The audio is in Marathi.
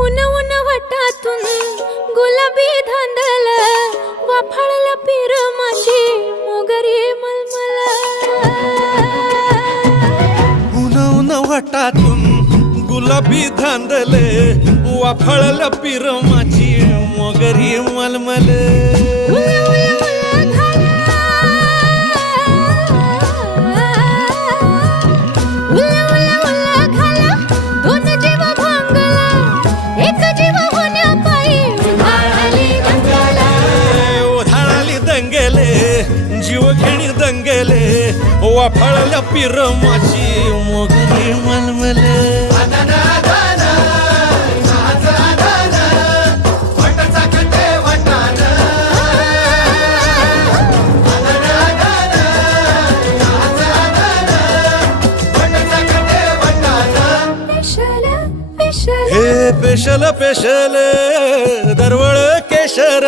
उन उन वटातून गुलाबी धांदल वाफाळल्या पिरमाची मोगरी मलमल उन उन वटातून गुलाबी धांदले वाफाळल्या पिरमाची मोगरी मलमल जीवघेणी दंगेले वाफाळल्या पिरमाची मोगरी मलमल हे पेशल पेशल दरवळ केशर